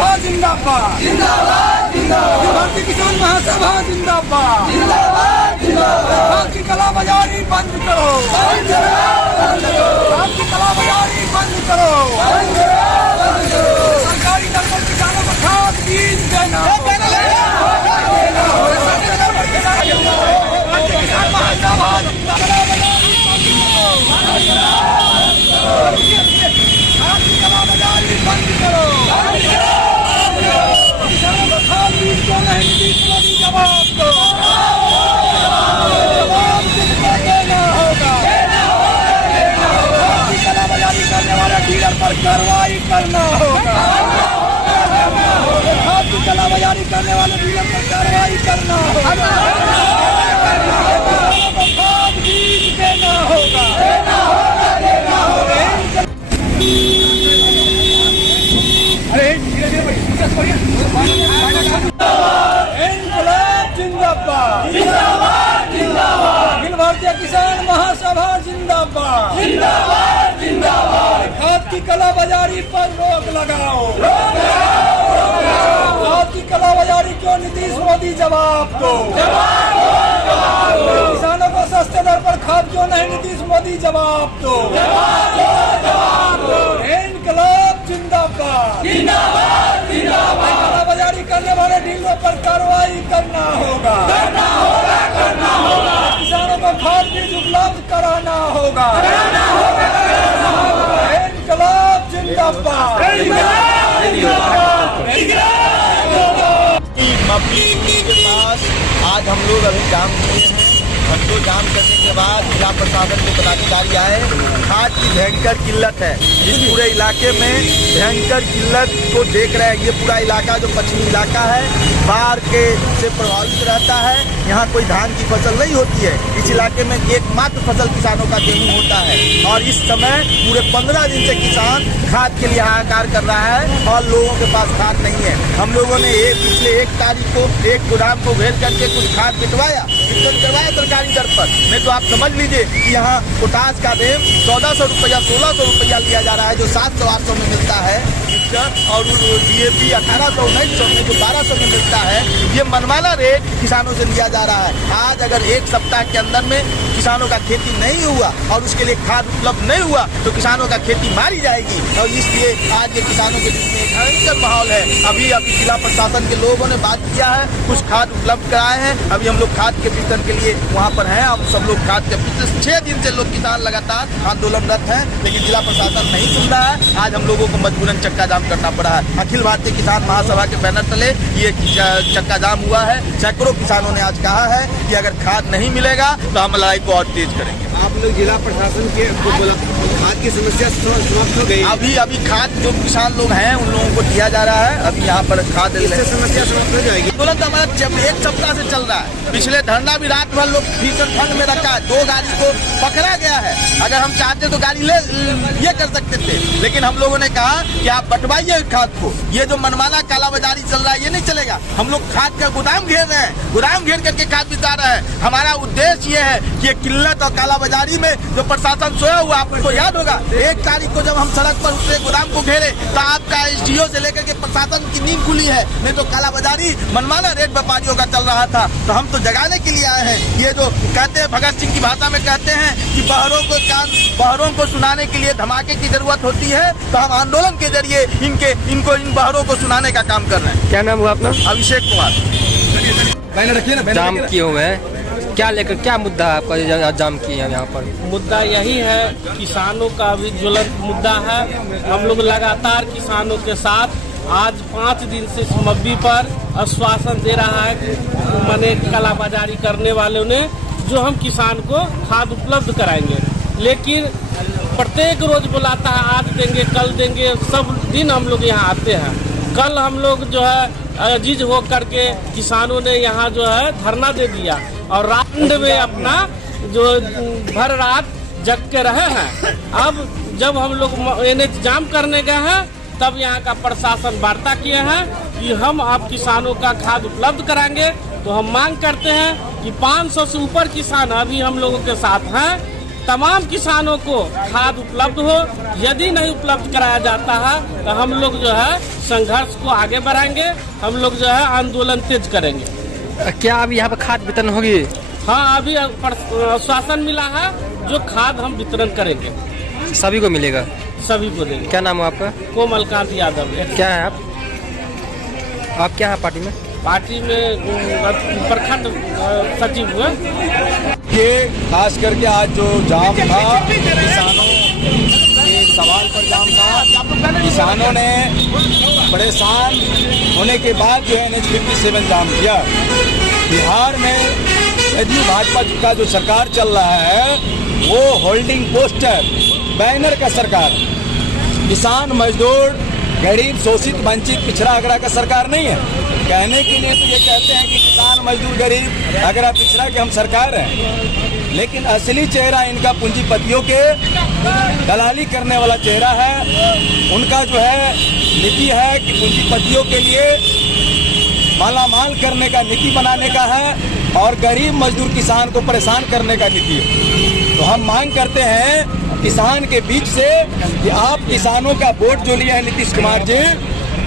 महासभा जिंदाबाद, भारतीय किसान महासभा जिंदाबाद, खाद की कालाबाजारी बंद करो, खाद की कालाबाजारी बंद करो, सरकारी दर पर किसानों को खाद बीज देना, किसान महासभा खाद की कालाबाजारी बंद करो, किसानों को खाद बीज को नहीं दी, जवाब दो, जवाब किसको देना होगा, खाद की कालाबाजारी करने वाले डीलर पर कार्रवाई करना होगा, खाद की कालाबाजारी करने वाले डीलर पर कार्रवाई करना होगा, खाद बीज देना होगा, जिंदाबाद, अखिल भारतीय किसान महासभा जिंदाबाद, खाद की कालाबाजारी पर रोक लगाओ, खाद की कालाबाजारी क्यों नीतीश मोदी जवाब दो, किसानों को सस्ते दर पर खाद क्यों नहीं नीतीश मोदी जवाब दो, इनकलाब जिंदाबाद, कालाबाजारी करने वाले डीलरों पर कार्रवाई करना होगा, किसानों को खाद बीज उपलब्ध कराना होगा, इनकलाब जिंदाबाद। मप्पी के पास आज हम लोग अभी जाम किए हैं। घंटों जाम करने के बाद जिला प्रशासन के पदाधिकारी आए। खाद की भयंकर किल्लत है इस पूरे इलाके में, भयंकर किल्लत को देख रहे हैं। ये पूरा इलाका जो पश्चिमी इलाका है बाढ़ के से प्रभावित रहता है। यहाँ कोई धान की फसल नहीं होती है। इस इलाके में एकमात्र फसल किसानों का गेहूँ होता है और इस समय पूरे 15 दिन से किसान खाद के लिए हाहाकार कर रहा है और लोगों के पास खाद नहीं है। हम लोगों ने पिछले 1 तारीख को एक गोदाम को घेर करके कुछ खाद पिटवाया, करवाया सरकारी दर पर। नहीं तो आप समझ लीजिए कि यहाँ पोटास का रेट 1400 रुपया 1600 रुपया लिया जा रहा है, जो 700-800 में मिलता है, और DAP 1800 1900 में जो 1200 में मिलता है। ये मनमाना रेट किसानों से लिया जा रहा है। आज अगर 1 सप्ताह के अंदर में किसानों का खेती नहीं हुआ और उसके लिए खाद उपलब्ध नहीं हुआ तो किसानों का खेती मारी जाएगी। और इसलिए आज ये किसानों के बीच में एक भयंकर माहौल है। अभी जिला प्रशासन के लोगों ने बात किया है, कुछ खाद उपलब्ध कराए हैं। अभी हम लोग खाद के वितरण के लिए वहाँ पर हैं। हम सब लोग खाद के पिछले 6 दिन से लोग किसान लगातार आंदोलनरत हैं, लेकिन जिला प्रशासन नहीं सुन रहा है। आज हम लोगों को मजबूरन चक्का जाम करना पड़ा है। अखिल भारतीय किसान महासभा के बैनर तले ये चक्का जाम हुआ है। सैकड़ों किसानों ने आज कहा है कि अगर खाद नहीं मिलेगा तो हम लड़ाई को और तेज करेंगे। आप लोग जिला प्रशासन के खाद की समस्या समाप्त हो गई? अभी खाद जो किसान लोग हैं उन लोगों को दिया जा रहा है। अभी यहाँ पर खाद समस्या समाप्त हो जाएगी। तुरंत हमारा 1 सप्ताह से चल रहा है। पिछले धरना भी रात भर लोग भीषण ठंड में रखा है। 2 गाड़ी को पकड़ा गया है। अगर हम चाहते तो गाड़ी ये कर सकते थे, लेकिन हम लोगों ने कहा कि आप बंटवाइए खाद को। ये जो मनमाना कालाबाजारी चल रहा है ये नहीं चलेगा। हम लोग खाद का गोदाम घेर रहे हैं, गोदाम घेर करके खाद बिता रहे हैं। हमारा उद्देश्य ये है कि ये किल्लत और कालाबाजारी में जो प्रशासन सोया हुआ, आपको याद होगा 1 तारीख को जब हम सड़क पर उतरे गोदाम को घेरे तो आपका SDO से लेकर के प्रशासन की नींद खुली है। नहीं तो कालाबाजारी मनमाना रेट व्यापारियों का चल रहा था। तो हम तो जगाने के लिए आए हैं। ये जो कहते हैं भगत सिंह की भाषा में कहते हैं कि बहरों को सुनाने के लिए धमाके की जरूरत होती है, तो हम आंदोलन के जरिए इन बहरों को सुनाने का काम कर रहे हैं। क्या नाम हुआ अपना? अभिषेक कुमार। जाम किए हुए हैं, क्या लेकर क्या मुद्दा है आपका जाम किए हैं यहाँ पर? मुद्दा यही है, किसानों का अभी ज्वलंत मुद्दा है। हम लोग लगातार किसानों के साथ आज 5 दिन से मब्बी पर आश्वासन दे रहा है कि माने कालाबाजारी करने वालों ने जो हम किसान को खाद उपलब्ध कराएंगे, लेकिन प्रत्येक रोज बुलाता है आज देंगे कल देंगे। सब दिन हम लोग यहाँ आते हैं। कल हम लोग जो है अजीज हो करके किसानों ने यहाँ जो है धरना दे दिया और रात में अपना जो भर रात जग के रहे हैं। अब जब हम लोग NH जाम करने गए हैं तब यहाँ का प्रशासन वार्ता किए हैं कि हम आप किसानों का खाद उपलब्ध कराएंगे। तो हम मांग करते हैं कि 500 से ऊपर किसान अभी हम लोगों के साथ हैं, तमाम किसानों को खाद उपलब्ध हो। यदि नहीं उपलब्ध कराया जाता है तो हम लोग जो है संघर्ष को आगे बढ़ाएंगे, हम लोग जो है आंदोलन तेज करेंगे। क्या अब यहाँ पर खाद वितरण होगी? हाँ, अभी आश्वासन मिला है, जो खाद हम वितरण करेंगे, सभी को मिलेगा, सभी को देंगे। क्या नाम है आपका? कोमलकांत यादव। क्या है आप क्या है पार्टी में? पार्टी में प्रखंड सचिव हुए। ये खास करके आज जो जाम था, किसानों के सवाल पर जाम था। किसानों ने परेशान होने के बाद जो है NH-57 जाम किया। बिहार में जदयू भाजपा का जो सरकार चल रहा है वो होल्डिंग पोस्टर, बैनर का सरकार, किसान मजदूर गरीब शोषित वंचित पिछड़ा अगड़ा का सरकार नहीं है। कहने के लिए तो ये कहते हैं कि किसान मजदूर गरीब अगड़ा पिछड़ा के हम सरकार हैं, लेकिन असली चेहरा इनका पूंजीपतियों के दलाली करने वाला चेहरा है। उनका जो है नीति है कि पूंजीपतियों के लिए मालामाल करने का नीति बनाने का है और गरीब मजदूर किसान को परेशान करने का नीति है। तो हम मांग करते हैं किसान के बीच से कि आप किसानों का वोट जो लिया है नीतीश कुमार जी,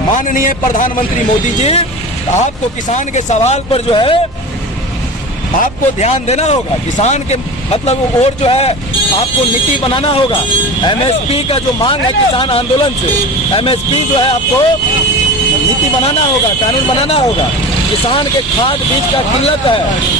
माननीय प्रधानमंत्री मोदी जी, आपको किसान के सवाल पर जो है आपको ध्यान देना होगा। किसान के मतलब और जो है आपको नीति बनाना होगा। MSP का जो मांग है किसान आंदोलन से, MSP जो है आपको नीति बनाना होगा, कानून बनाना होगा। किसान के खाद बीज का किल्लत है,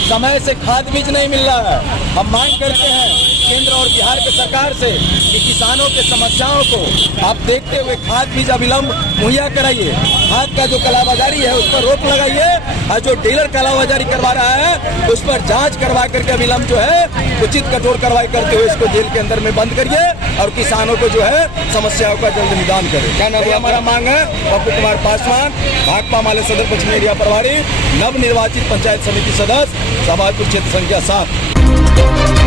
समय से खाद बीज नहीं मिल रहा है। हम मांग करते हैं केंद्र और बिहार के सरकार से कि किसानों के समस्याओं को आप देखते हुए खाद बीज अविलंब मुहैया कराइए। खाद का जो कालाबाजारी है उस पर रोक लगाइए और जो डीलर कालाबाजारी करवा रहा है उस पर जांच करवा करके अविलंब जो है उचित कठोर कार्रवाई करते हुए इसको जेल के अंदर में बंद करिए और किसानों को जो है समस्याओं का जल्द निदान करें। क्या नाम हमारा मांग है? पप्पू कुमार पासवान, भाकपा माले सदर पश्चिम एरिया प्रभारी, नव निर्वाचित पंचायत समिति सदस्य, समाजपुर क्षेत्र संख्या 7।